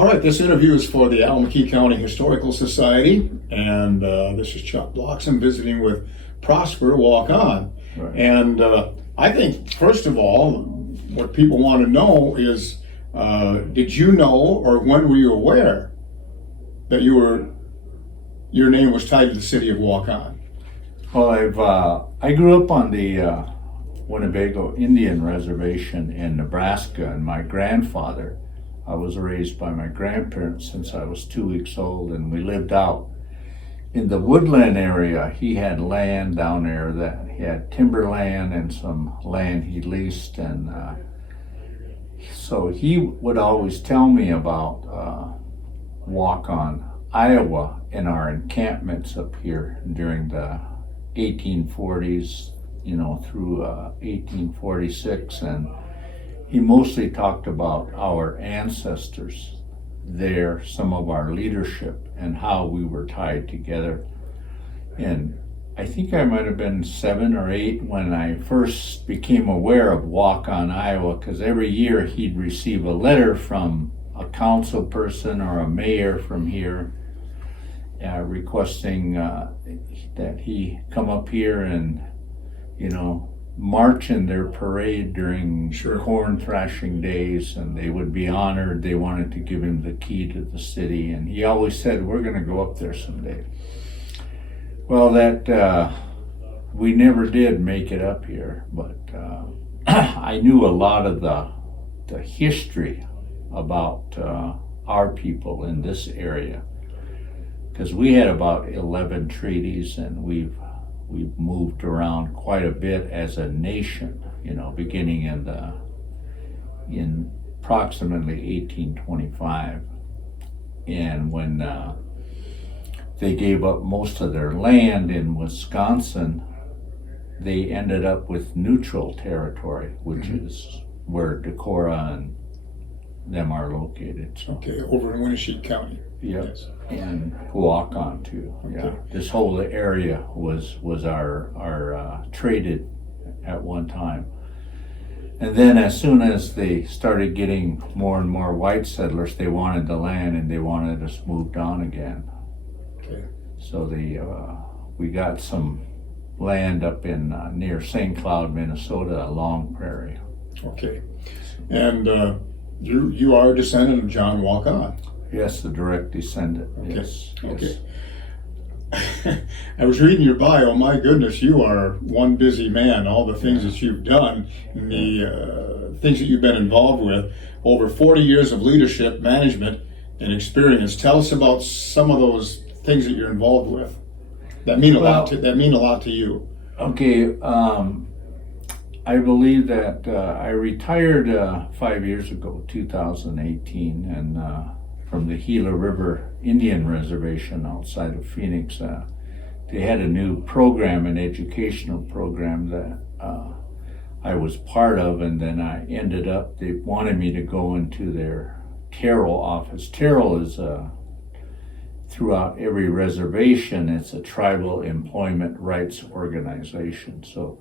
All right, this interview is for the Alameda County Historical Society, and this is Chuck Bloxham visiting with Prosper Waukon. Right. And I think, first of all, what people want to know is, did you know, or when were you aware that your name was tied to the city of Waukon? Well, I grew up on the Winnebago Indian Reservation in Nebraska, and my grandfather, I was raised by my grandparents since I was 2 weeks old, and we lived out in the woodland area. He had land down there that he had timberland and some land he leased, and so he would always tell me about Waukon, Iowa, and our encampments up here during the 1840s, through 1846, and he mostly talked about our ancestors there, some of our leadership, and how we were tied together. And I think I might have been 7 or 8 when I first became aware of Waukon, Iowa, because every year he'd receive a letter from a council person or a mayor from here requesting that he come up here and, march in their parade during corn thrashing days, and they would be honored. They wanted to give him the key to the city, and he always said, "We're going to go up there someday." Well, that we never did make it up here, but I knew a lot of the history about our people in this area, because we had about 11 treaties, and we've moved around quite a bit as a nation, beginning in approximately 1825. And when they gave up most of their land in Wisconsin, they ended up with neutral territory, which is where Decorah and them are located. So. Okay, over in Winnebago County. Yep. Yes. And Waukon too. Okay. Yeah, this whole area was our traded at one time, and then as soon as they started getting more and more white settlers, they wanted the land and they wanted us moved on again. Okay. So we got some land up in near St. Cloud, Minnesota, Long Prairie. Okay, and you are a descendant of John Waukon. Yes, the direct descendant. Okay. Yes. Okay. I was reading your bio. My goodness, you are one busy man. All the things that you've done, and the things that you've been involved with, over 40 years of leadership, management, and experience. Tell us about some of those things that you're involved with that mean a lot to you. Okay. I believe that I retired 5 years ago, 2018, and from the Gila River Indian Reservation outside of Phoenix. They had a new program, an educational program that I was part of, and then I ended up, they wanted me to go into their Terrell office. Terrell is throughout every reservation, it's a tribal employment rights organization. So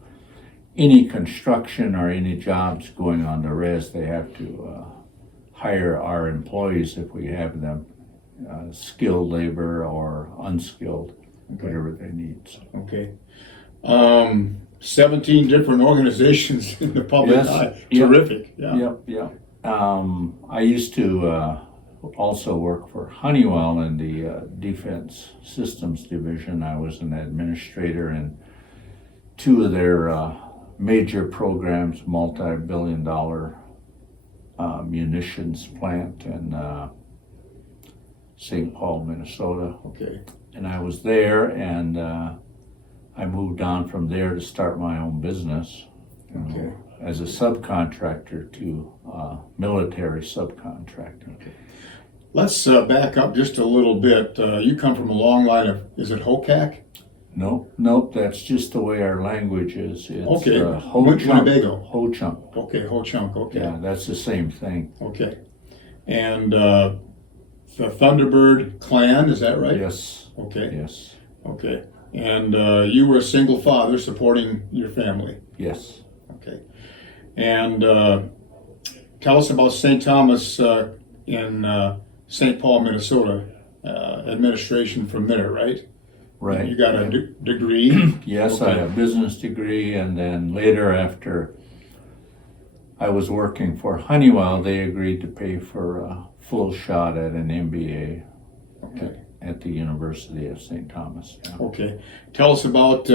any construction or any jobs going on the res, they have to hire our employees if we have them, skilled labor or unskilled, whatever they need. So. Okay. 17 different organizations in the public eye. Terrific. Yeah. Yep. I used to also work for Honeywell in the Defense Systems Division. I was an administrator in 2 of their major programs, multi-billion-dollar munitions plant in St. Paul, Minnesota. Okay. And I was there, and I moved on from there to start my own business. Okay. As a subcontractor to military subcontractor. Okay. Let's back up just a little bit. You come from a long line of, is it Hokack? Nope, that's just the way our language is. It's okay. Winnebago. Ho-Chunk. Okay, Ho-Chunk, okay. Yeah, that's the same thing. Okay. And the Thunderbird clan, is that right? Yes. Okay. Yes. Okay. And you were a single father supporting your family? Yes. Okay. And tell us about St. Thomas in St. Paul, Minnesota, administration from there, right? Right. You got a degree? Yes, Okay. I have a business degree, and then later, after I was working for Honeywell, they agreed to pay for a full shot at an MBA Okay. at the University of St. Thomas. Yeah. Okay. Tell us about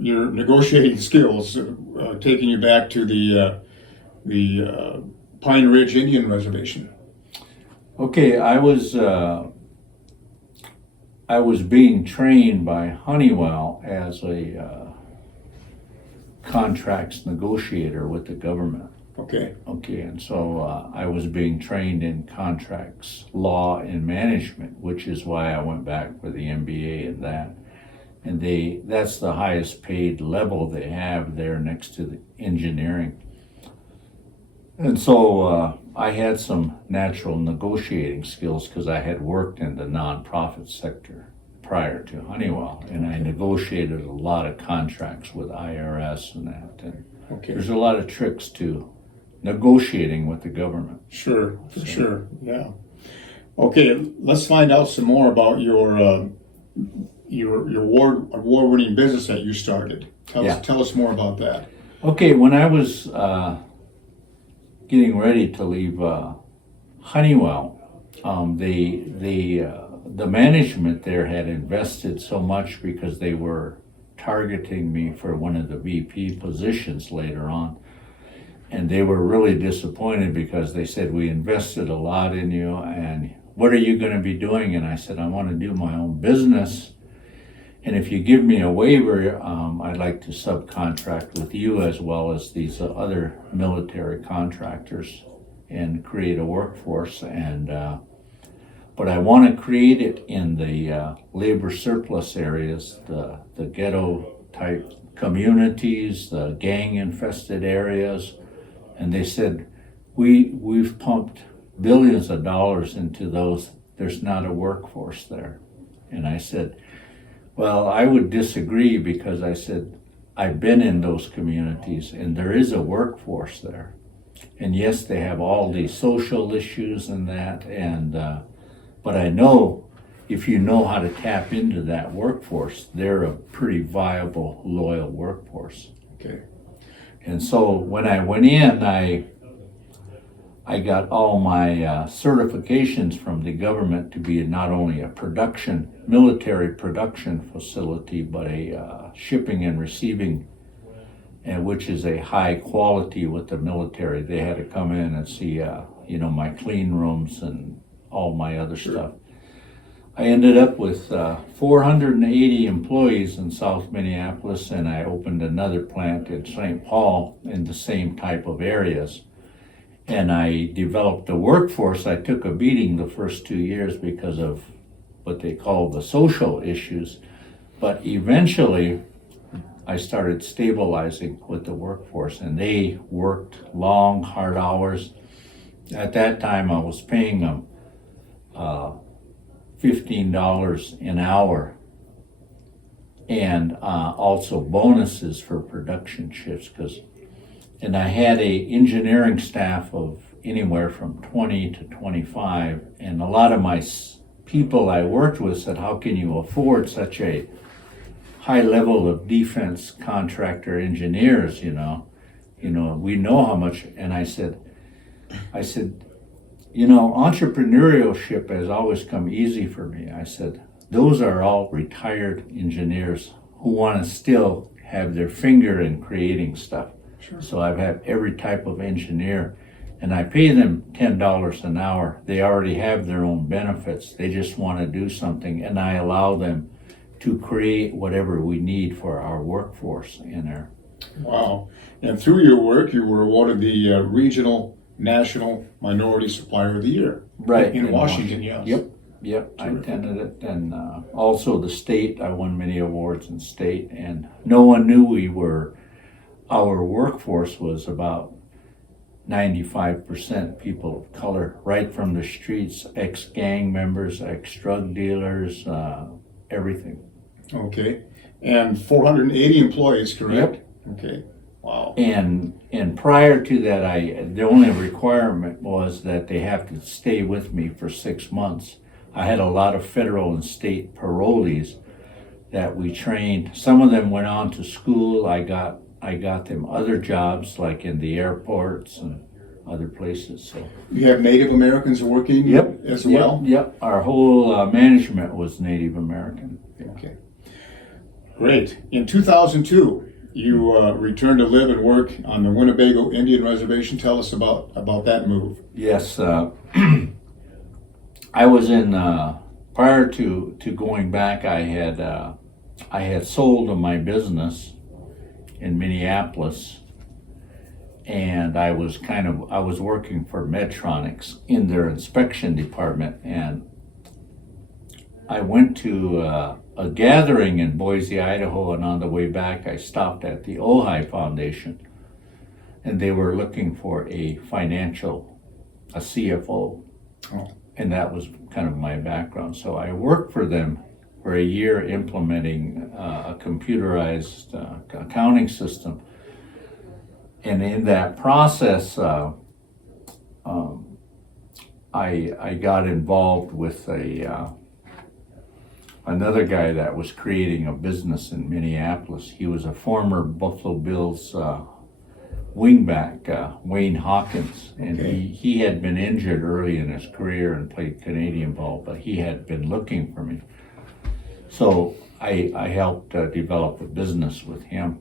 your negotiating skills, taking you back to the Pine Ridge Indian Reservation. Okay, I was being trained by Honeywell as a contracts negotiator with the government. Okay. Okay, and so I was being trained in contracts law and management, which is why I went back for the MBA in that. And that's the highest paid level they have there next to the engineering. And so I had some natural negotiating skills because I had worked in the nonprofit sector prior to Honeywell, and I negotiated a lot of contracts with IRS and that. And Okay. there's a lot of tricks to negotiating with the government. Sure, for sure, yeah. Okay, let's find out some more about your award-winning business that you started. Tell us more about that. Okay, when I was getting ready to leave Honeywell, the management there had invested so much because they were targeting me for one of the VP positions later on. And they were really disappointed because they said, we invested a lot in you, and what are you going to be doing? And I said, I want to do my own business. And if you give me a waiver, I'd like to subcontract with you as well as these other military contractors and create a workforce. But I want to create it in the labor surplus areas, the ghetto type communities, the gang infested areas. And they said, we've pumped billions of dollars into those. There's not a workforce there. And I said, well, I would disagree, because I said, I've been in those communities and there is a workforce there. And yes, they have all these social issues and that, but I know if you know how to tap into that workforce, they're a pretty viable, loyal workforce. Okay. And so when I went in, I got all my certifications from the government to be not only a military production facility, but a shipping and receiving, which is a high quality with the military. They had to come in and see, my clean rooms and all my other stuff. I ended up with 480 employees in South Minneapolis, and I opened another plant in St. Paul in the same type of areas. And I developed a workforce. I took a beating the first 2 years because of what they call the social issues. But eventually, I started stabilizing with the workforce, and they worked long, hard hours. At that time, I was paying them $15 an hour, and also bonuses for production shifts. And I had a engineering staff of anywhere from 20 to 25, and a lot of my people I worked with said, how can you afford such a high level of defense contractor engineers, we know how much. And I said, entrepreneurship has always come easy for me. I said, those are all retired engineers who want to still have their finger in creating stuff. Sure. So I've had every type of engineer, and I pay them $10 an hour. They already have their own benefits. They just want to do something, and I allow them to create whatever we need for our workforce in there. Wow. And through your work, you were awarded the Regional National Minority Supplier of the Year. Right. In Washington, yes. Yep. I attended it. And also the state, I won many awards in state, and no one knew our workforce was about 95% people of color, right from the streets, ex-gang members, ex-drug dealers, everything. Okay. And 480 employees, correct? Yep. Okay. Wow. And prior to that, the only requirement was that they have to stay with me for 6 months. I had a lot of federal and state parolees that we trained. Some of them went on to school. I got them other jobs, like in the airports and other places. So You have Native Americans working as well? Yep. Our whole management was Native American. Okay. Great. In 2002, you returned to live and work on the Winnebago Indian Reservation. Tell us about that move. Yes, I was in, prior to going back, I had sold my business in Minneapolis, and I was working for Medtronics in their inspection department, and I went to a gathering in Boise, Idaho, and on the way back I stopped at the Ojai Foundation, and they were looking for a CFO. Oh. And that was kind of my background. So I worked for them for a year implementing a computerized accounting system. And in that process, I got involved with another guy that was creating a business in Minneapolis. He was a former Buffalo Bills wingback, Wayne Hawkins, and Okay. he had been injured early in his career and played Canadian ball, but he had been looking for me. So I helped develop a business with him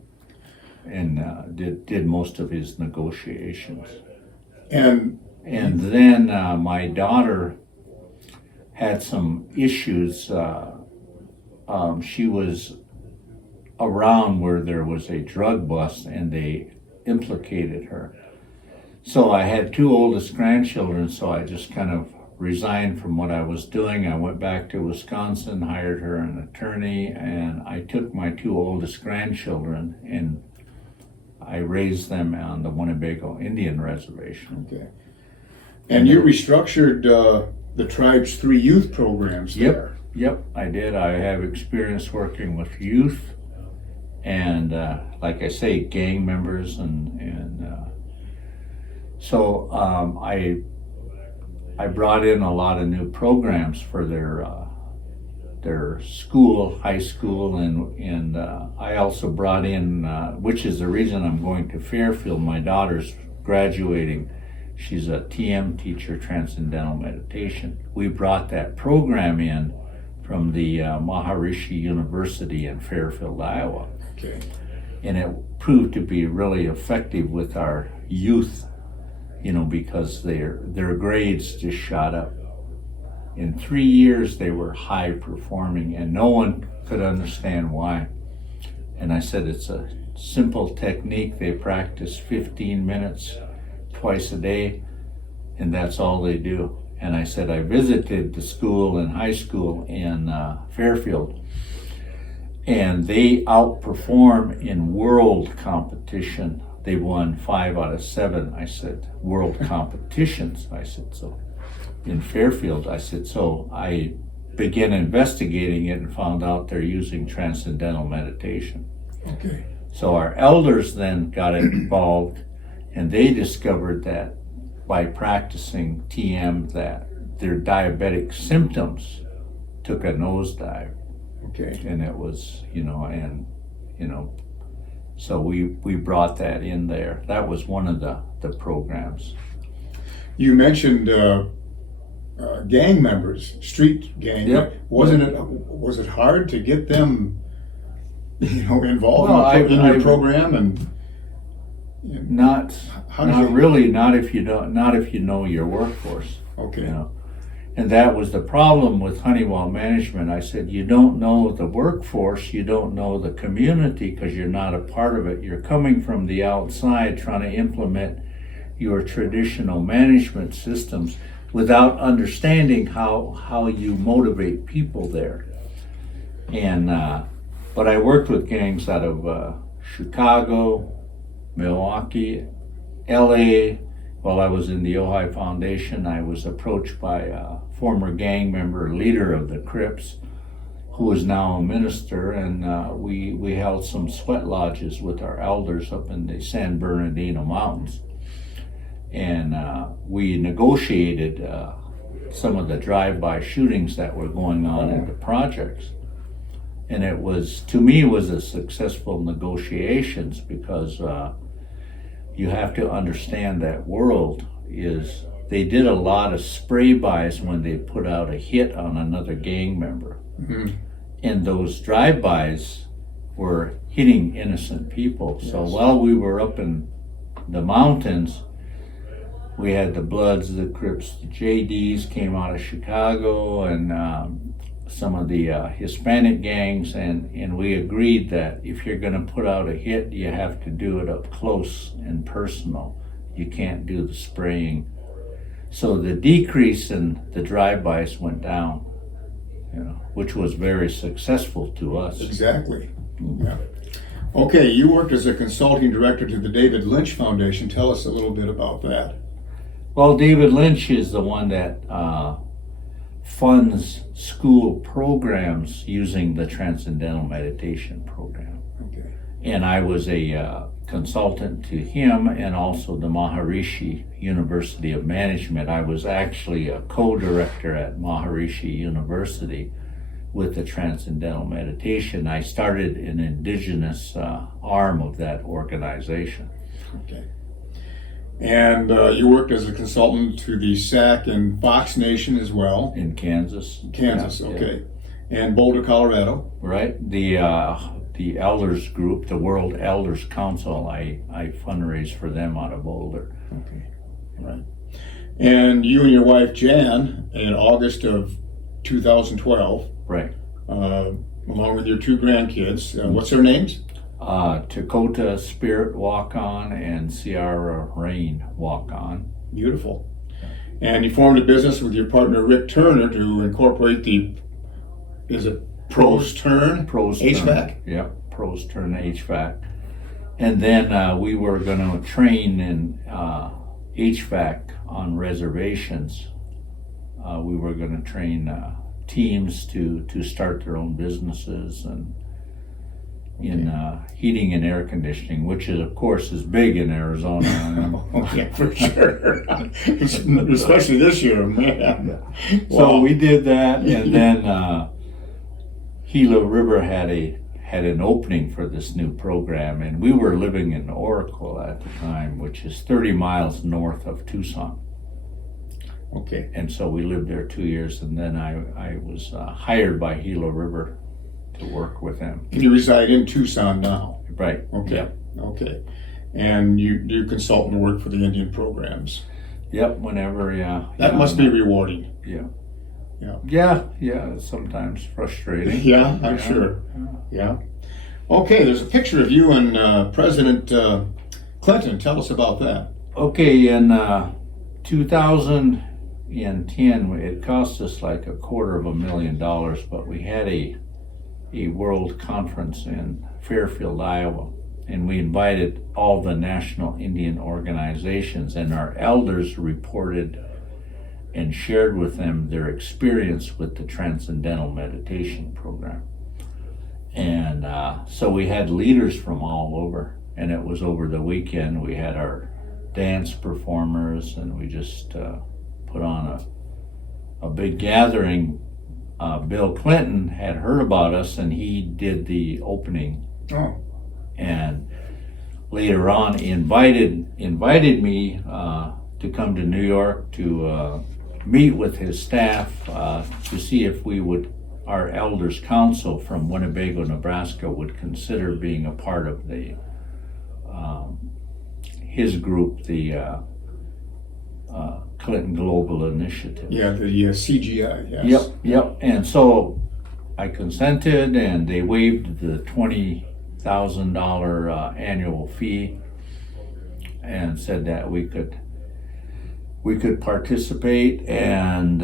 and did most of his negotiations. And then my daughter had some issues. She was around where there was a drug bust and they implicated her. So I had 2 oldest grandchildren, so I just kind of resigned from what I was doing. I went back to Wisconsin, hired her an attorney, and I took my 2 oldest grandchildren and I raised them on the Winnebago Indian Reservation. okay. And you restructured the tribe's 3 youth programs there. Yep, I did. I have experience working with youth and like I say, gang members and so I brought in a lot of new programs for their school, high school, and I also brought in, which is the reason I'm going to Fairfield. My daughter's graduating. She's a TM teacher, Transcendental Meditation. We brought that program in from the Maharishi University in Fairfield, Iowa. Okay. And it proved to be really effective with our youth, because their grades just shot up. In 3 years, they were high performing, and no one could understand why. And I said, it's a simple technique. They practice 15 minutes twice a day, and that's all they do. And I said, I visited the school and high school in Fairfield, and they outperform in world competition. They won 5 out of 7, I said, world competitions. I said, so in Fairfield, I said, so I began investigating it and found out they're using transcendental meditation. Okay. So our elders then got involved, and they discovered that by practicing TM that their diabetic symptoms took a nosedive. Okay. And it was, so we brought that in there. That was one of the programs. You mentioned gang members, street gang. Yep. Was it hard to get them, involved Well, in your I- program and Not how did you- really, not if you know your workforce. Okay. And that was the problem with Honeywell Management. I said, you don't know the workforce, you don't know the community because you're not a part of it. You're coming from the outside trying to implement your traditional management systems without understanding how you motivate people there. And but I worked with gangs out of Chicago, Milwaukee, LA. While I was in the Ojai Foundation, I was approached by a former gang member, leader of the Crips, who is now a minister, and we held some sweat lodges with our elders up in the San Bernardino Mountains. And we negotiated some of the drive-by shootings that were going on in the projects. And it was, to me, was a successful negotiations because you have to understand that world is, they did a lot of spray buys when they put out a hit on another gang member. Mm-hmm. And those drive-bys were hitting innocent people. So while we were up in the mountains, we had the Bloods, the Crips, the JDs came out of Chicago, and some of the Hispanic gangs, and we agreed that if you're going to put out a hit, you have to do it up close and personal. You can't do the spraying. So the decrease in the drive-bys went down, which was very successful to us. Exactly. Yeah. Okay, you worked as a consulting director to the David Lynch Foundation. Tell us a little bit about that. Well, David Lynch is the one that funds school programs using the Transcendental Meditation program. Okay. And I was a consultant to him and also the Maharishi University of Management. I was actually a co-director at Maharishi University with the Transcendental Meditation. I started an indigenous arm of that organization. Okay. And you worked as a consultant to the SAC and Fox Nation as well. In Kansas. Kansas, Yeah, okay. And Boulder, Colorado. Right. The Elders Group, the World Elders Council, I fundraise for them out of Boulder. Okay, right. And you and your wife Jan, in August of 2012, Right. along with your two grandkids, what's their names? Dakota Spirit Waukon and Ciara Rain Waukon. Beautiful. And you formed a business with your partner Rick Turner to incorporate is it Pros Turn? Pros HVAC? Turn. Yep, Pros Turn HVAC. And then we were going to train in HVAC on reservations. We were going to train teams to start their own businesses and in heating and air conditioning, which is, of course, is big in Arizona. Okay, for sure. Especially this year, man. So we did that, and then Gila River had an opening for this new program, and we were living in Oracle at the time, which is 30 miles north of Tucson. Okay. And so we lived there 2 years, and then I was hired by Gila River to work with them. And you reside in Tucson now? Right. Okay. Yep. Okay. And you do consultant work for the Indian programs? Yep, whenever, yeah. That must be rewarding. Yeah. Yeah. Yeah, it's sometimes frustrating. Yeah, I'm sure. Yeah. Okay, there's a picture of you and President Clinton. Tell us about that. Okay, in 2010, it cost us like $250,000, but we had a world conference in Fairfield, Iowa, and we invited all the national Indian organizations, and our elders reported and shared with them their experience with the Transcendental Meditation program. And so we had leaders from all over, and it was over the weekend. We had our dance performers, and we just put on a big gathering. Bill Clinton had heard about us, and he did the opening. Oh. And later on, he invited me to come to New York to meet with his staff to see if our Elders Council from Winnebago, Nebraska, would consider being a part of his group, the Clinton Global Initiative. Yeah, the CGI, yes. Yep. And so I consented, and they waived the $20,000 annual fee and said that we could participate, and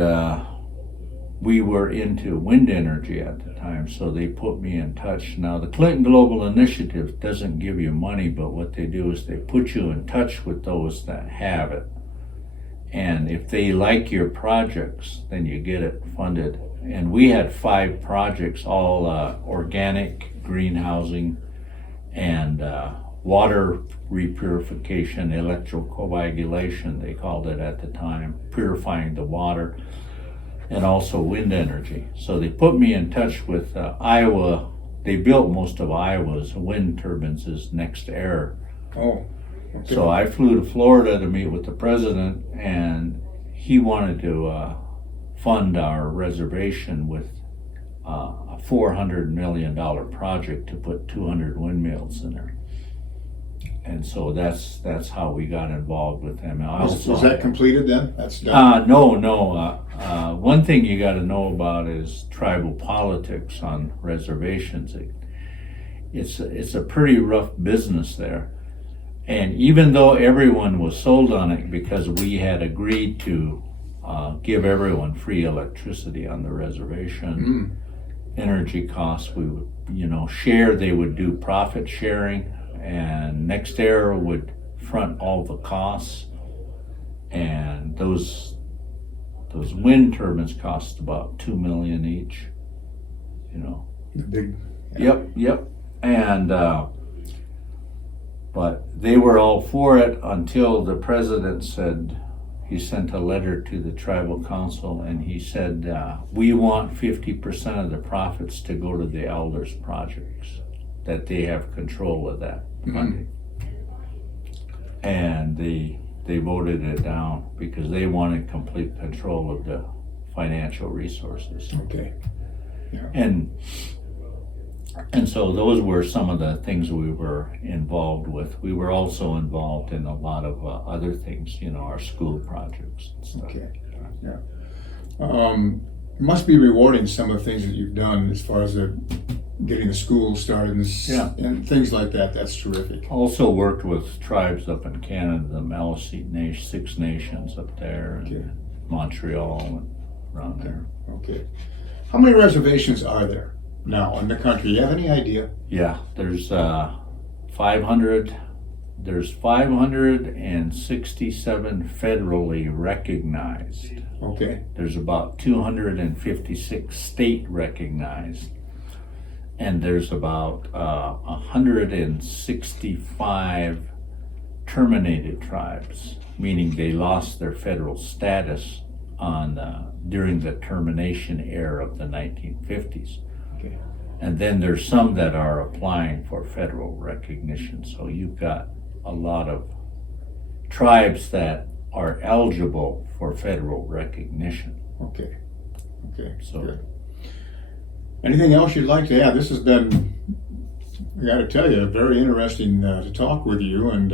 we were into wind energy at the time, so they put me in touch. Now, the Clinton Global Initiative doesn't give you money, but what they do is they put you in touch with those that have it. And if they like your projects, then you get it funded and we had 5 projects, all organic greenhousing and water repurification, electrocoagulation, they called it at the time, purifying the water, and also wind energy. So they put me in touch with Iowa. They built most of Iowa's wind turbines as Next Air. Oh, okay. So I flew to Florida to meet with the president, and he wanted to fund our reservation with a $400 million project to put 200 windmills in there. And so that's how we got involved with them. Was that completed then? That's done? No. One thing you got to know about is tribal politics on reservations. It's a pretty rough business there. And even though everyone was sold on it because we had agreed to give everyone free electricity on the reservation, energy costs we would, share. They would do profit sharing, and NextAir would front all the costs. And those wind turbines cost about $2 million each. The big. Yep. And but they were all for it until the president said, he sent a letter to the tribal council, and he said, we want 50% of the profits to go to the elders projects, that they have control of that funding. And they voted it down because they wanted complete control of the financial resources. Okay. Yeah. And so those were some of the things we were involved with. We were also involved in a lot of other things, our school projects and stuff. Okay. Yeah. It must be rewarding, some of the things that you've done as far as getting the school started and things like that. That's terrific. Also worked with tribes up in Canada, the Maliseet Nation, 6 Nations up there, and Montreal and around there. Okay. How many reservations are there now in the country? You have any idea? Yeah, there's 500. There's 567 federally recognized. Okay. There's about 256 state recognized, and there's about 165 terminated tribes, meaning they lost their federal status during the termination era of the 1950s. Okay. And then there's some that are applying for federal recognition. So you've got a lot of tribes that are eligible for federal recognition. Okay. So good. Anything else you'd like to add? This has been, I got to tell you, very interesting to talk with you, and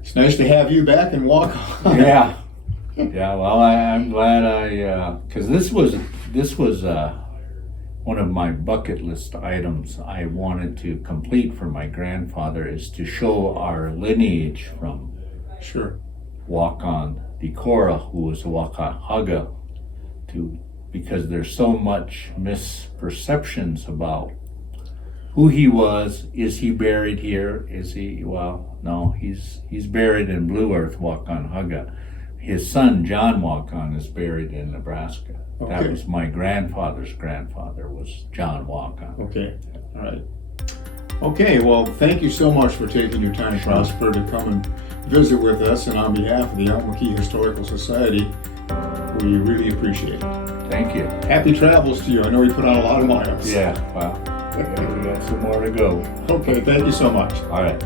it's nice to have you back and Waukon. Yeah. Well, I'm glad because this was one of my bucket list items I wanted to complete for my grandfather, is to show our lineage from Waukon Decorah, who was a Waukon Hugga, because there's so much misperceptions about who he was. Is he buried here? Is he? Well, no, he's buried in Blue Earth, Waukon Hugga. His son, John Waukon, is buried in Nebraska. Okay. That was my grandfather's grandfather, was John Waukon. Okay, all right. Okay, well, thank you so much for taking your time, Prosper, to come and visit with us. And on behalf of the Almaquis Historical Society, we really appreciate it. Thank you. Happy travels to you. I know you put on a lot of miles. Yeah, well, we got some more to go. Okay, thank you so much. All right.